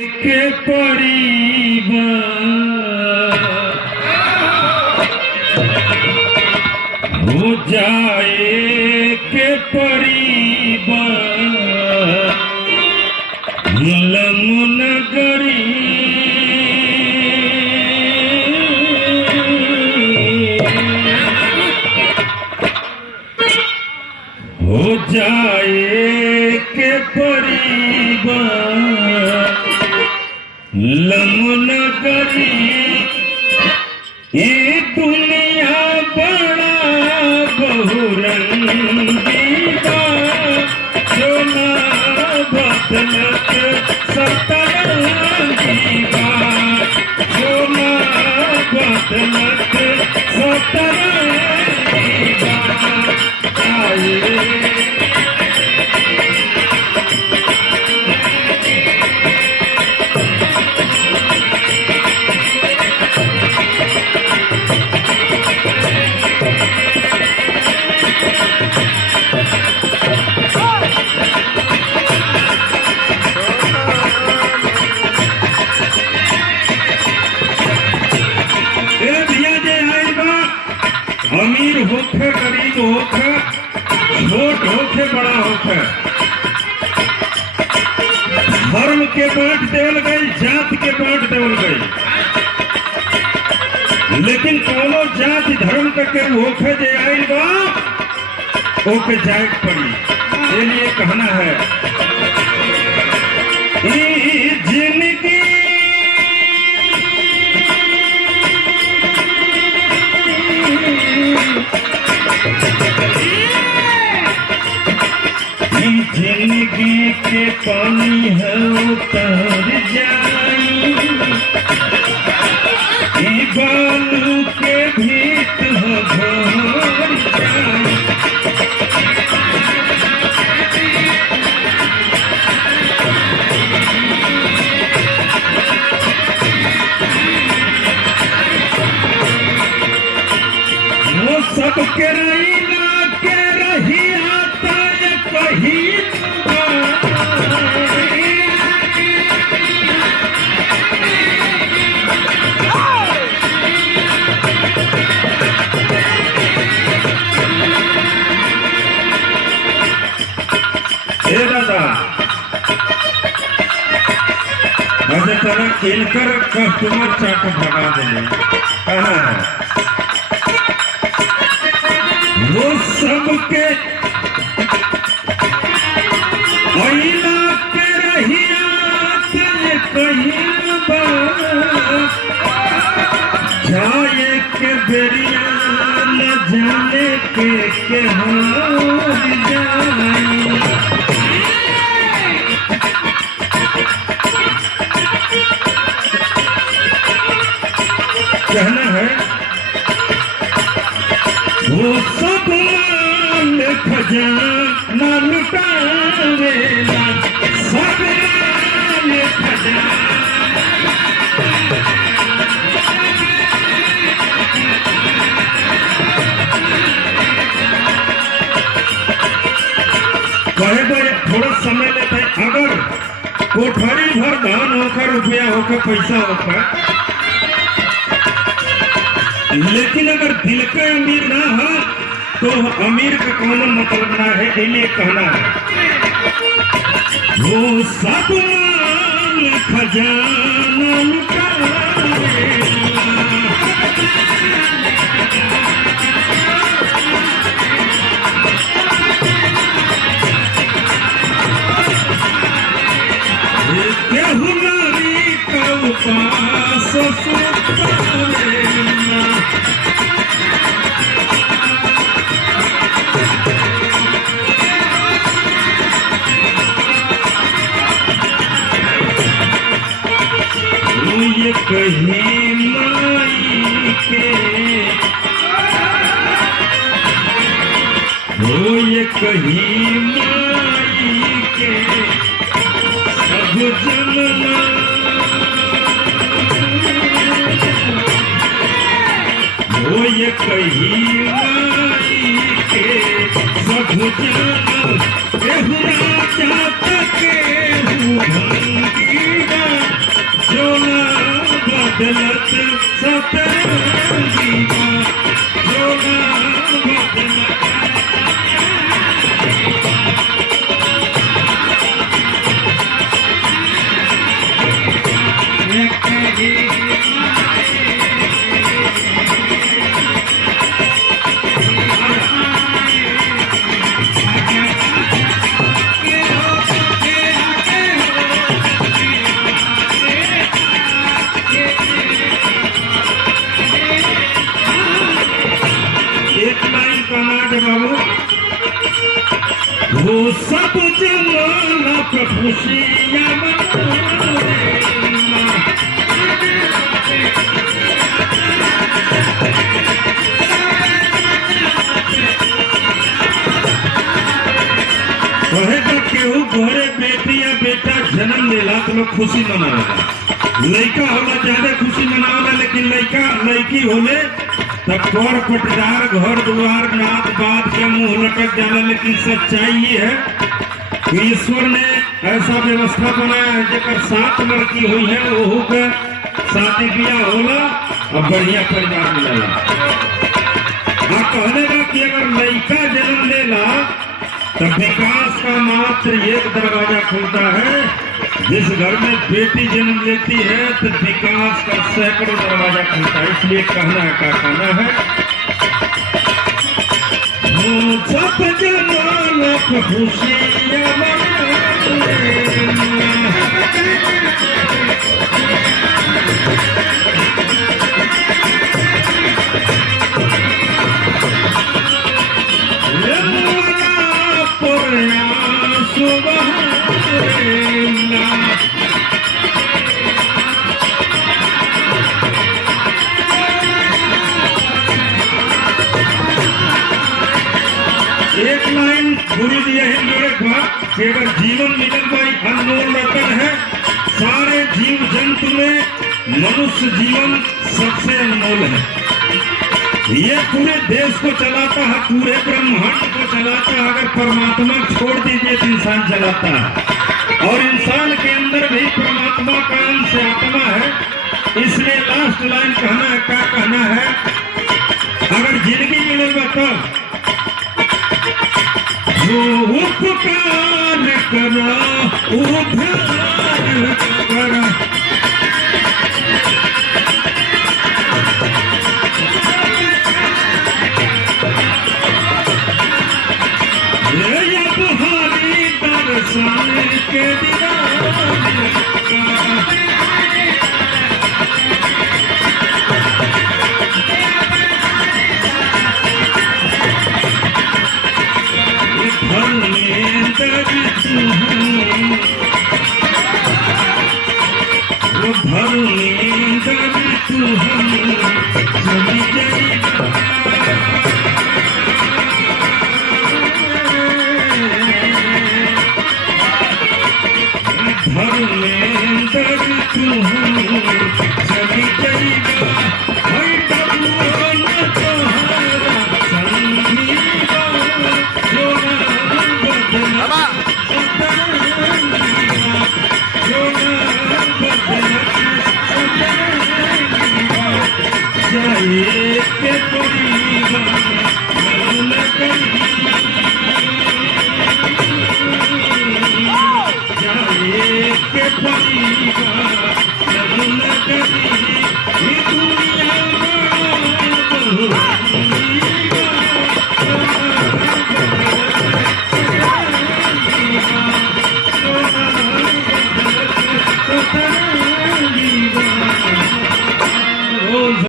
के परिवार हो जाए के परिवार लमुनगरी हो जाए के परिवार लमुनगरी ये दुनिया बड़ा बहुरंगी बा जो ना बदलत सतरंगी बा जो ना बदलत सतरंगी बा आए अमीर होखे गरीब होखे छोट होखे बड़ा होखे धर्म के बांट देवल गई जात के बांट देवल गई लेकिन कोनो जाति धर्म के होखे जे आइल बा ओके जाए पड़ी ये लिए कहना है जिंदगी जिंदगी के पानी है उतर जाई बालू के भीत हो भर जाई वो सब के रही ना के रही आता है कहीं तरह खेलकर कस्टमर चाट भगा देंगे वो सबके जाए के बेरिया न जाने के कहना है वो सब मान खजाना लुटावेला सब मान खजाना कहे भाई थोड़ा समय लेते अगर कोठरी भर धान होकर रुपया होकर पैसा होकर लेकिन अगर दिल का अमीर ना हो तो अमीर का कोनो मतलब ना है इसलिए कहना है वो सब मान खजाना लुटावेला केहू नारी का उपास सुतावेला ये कहीं माई के वो ये कहीं माई के सब जमना वो ये कहीं माई के सब जमना केहू राजा तक केहू भंगी बदलत सतरंगी का जोड़ा बदलत वो सब जमाना पे खुशियाँ केहू घरे बेटी या बेटा जन्म लेला तो लोग खुशी मनावेला, लड़का होला ज्यादा खुशी मनावेला, लेकिन लड़की होले तब कर पटदार घर द्वार नाथ बात के मुंह लटक जाना। लेकिन सच्चाई ये है कि ईश्वर ने ऐसा व्यवस्था बनाया है जेकर 7 लड़की हुई है वहू का शादी ब्याह होला और बढ़िया परिवार मिलेगा। कहने का कि अगर लड़का जन्म लेला तब विकास का मात्र एक दरवाजा खुलता है, जिस घर में बेटी जन्म लेती है तो विकास का सैकड़ों दरवाजा खुलता है। इसलिए कहना है, क्या कहना है, सब जमाना खुशियाँ एक लाइन गुरु जी है मेरे कि अगर जीवन मिलन भाई अनमोल रतन है, सारे जीव जंतु में मनुष्य जीवन सबसे अनमोल है। ये पूरे देश को चलाता है, पूरे ब्रह्मांड को चलाता है। अगर परमात्मा छोड़ दीजिए तो इंसान चलाता है, और इंसान के अंदर भी परमात्मा का अंश आत्मा है। इसलिए लास्ट लाइन कहना है, क्या कहना है, अगर जिंदगी मिलेगा तब उपकार करा उद्धार करा, बुहारी दर्शन के दीवाने धर्मेंद्र तू